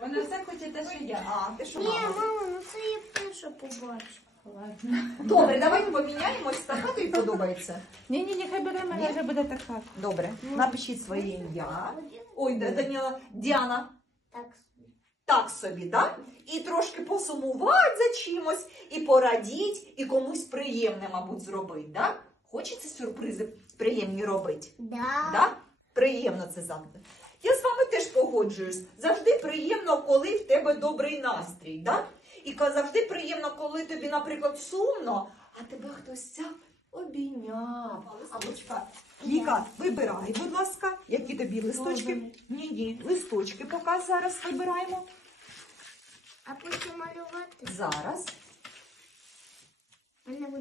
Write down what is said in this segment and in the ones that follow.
Вона все хоче те, що я. А, ти що, Ні, мама? мама, ну це я перша побачу. Ладно. Добре, давай поміняємось, така тобі подобається. Ні, ні, нехай буде мене Ні? вже буде така. Добре, напишіть своє ім'я. Ой, Да- Даніла, Діана. Так. Так собі, так? І трошки посумувати за чимось, і порадіть, і комусь приємне, мабуть, зробити, так? Хочеться сюрпризи приємні робити? Да. Да? Приємно це завжди. Я з вами теж погоджуюсь. Завжди приємно, коли в тебе добрий настрій, да? І завжди приємно, коли тобі, наприклад, сумно, а тебе хтось взяв, обійняв. Абочка, Віка, вибирай, будь ласка, які тобі листочки. Ні, ні, листочки поки зараз вибираємо. А потім малювати. Зараз.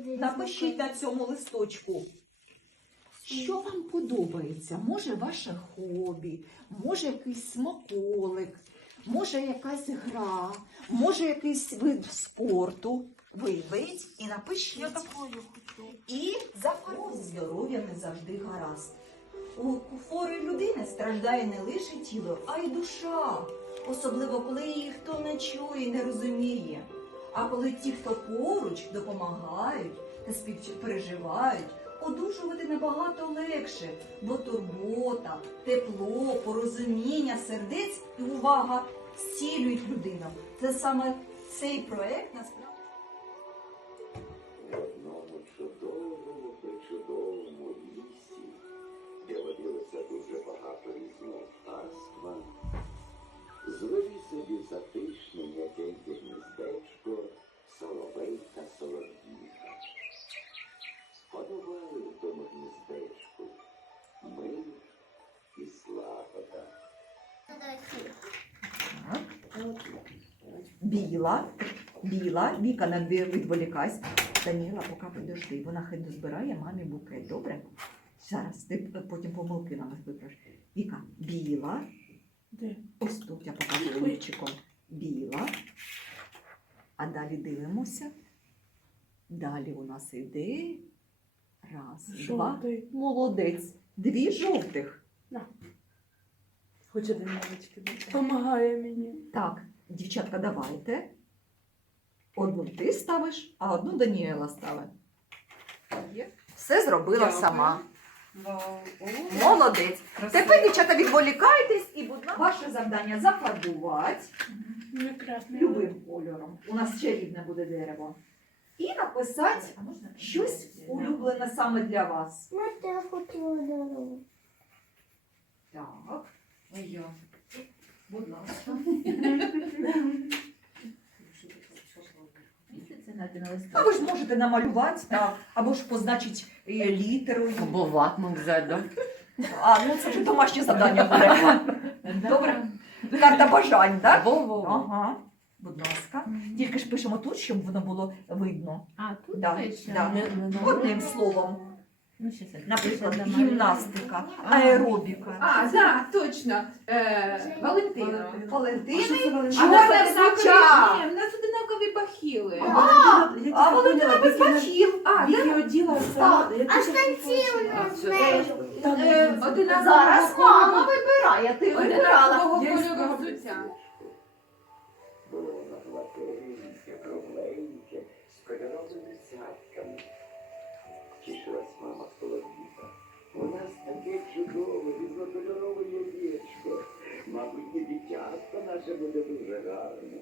Напишіть на цьому листочку, що вам подобається. Може ваше хобі, може якийсь смаколик, може якась гра, може якийсь вид спорту. Виберіть і напишіть. Я такою хочу. І захворювання здоров'я не завжди гаразд. У хворої людини страждає не лише тіло, а й душа. Особливо, коли її хто не чує і не розуміє. А коли ті, хто поруч, допомагають та співпереживають, одужувати набагато легше, бо турбота, тепло, порозуміння сердець і увага зцілюють людину. Це саме цей проект насправді. Біла, біла, Віка не ви- відволікайся. Даніла, поки підожди, вона хай дозбирає мамі букет, добре? Зараз ти потім помилки нам виправиш. Віка, біла. Де? Ось тут я покажу олівчиком. Біла. А далі дивимося. Далі у нас йде. Раз, два. Молодець. Дві жовтих. Хоче динамички. Помагає мені. Так, дівчатка, давайте. Одну ти ставиш, а одну Даніела ставить. Є. Все зробила Дякую. сама. Вау. Молодець. Красиво. Тепер, дівчата, відволікайтесь і, будь ласка, ваше завдання зафарбувати любим кольором. У нас чарівне буде дерево. І написати щось улюблене саме для вас. Мати, я хотіла дорогу. Так, А я. будь ласка. А ви ж можете намалювати, так, або ж позначити е, літерою. Або ватман взяти, да? А, ну це вже домашнє завдання буде. Добре. Карта бажань, так? Ага. Будь ласка. Тільки ж пишемо тут, щоб воно було видно. А, тут Да, пише. да. Одним словом, наприклад, гімнастика, аеробіка. А, так, точно. Е, Валентина. Валентини, А в чорна нас однакові, свіча. ні, в нас однакові бахіли. А Валентина без бахів. А, Так. А штанці у нас з нею. Е, одинакового Зараз кольору- мама вибирає, ти вибирала. Одинакового кольору взуття. Було воно гладеньке, кругленьке, з кольоровими цятками. Тішилась мама Солов'їха. У нас таке чудове, різнокольорове яєчко. Мабуть, і дитятко наше буде дуже гарне.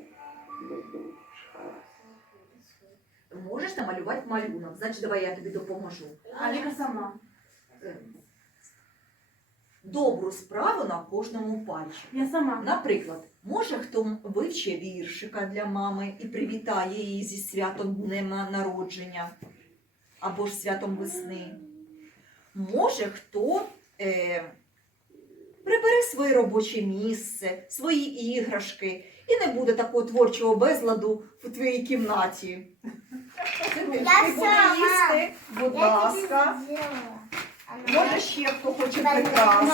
Ну, ну, час. Можеш намалювати малюнок, значить давай я тобі допоможу. А Віка сама. Добру справу на кожному пальчику. Я сама. Наприклад, може хто вивчить віршика для мами і привітає її зі святом днем народження або ж святом весни. Може хто е, прибере своє робоче місце, свої іграшки і не буде такого творчого безладу в твоїй кімнаті. Ти будеш їсти, будь Я ласка. Може ще хто хоче Мамі, прикраси.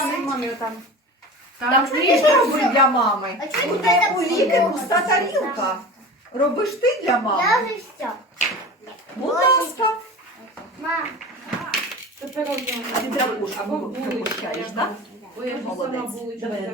Так, що ж роби для мами? Буде ти так у віки пуста тарілка. Робиш ти для мами? Я вже все. Будь ласка. Мам, Тепер А ти дракуш, або булочка, пригощаєш, я так? Ой, я ж сама Молодець. Давай.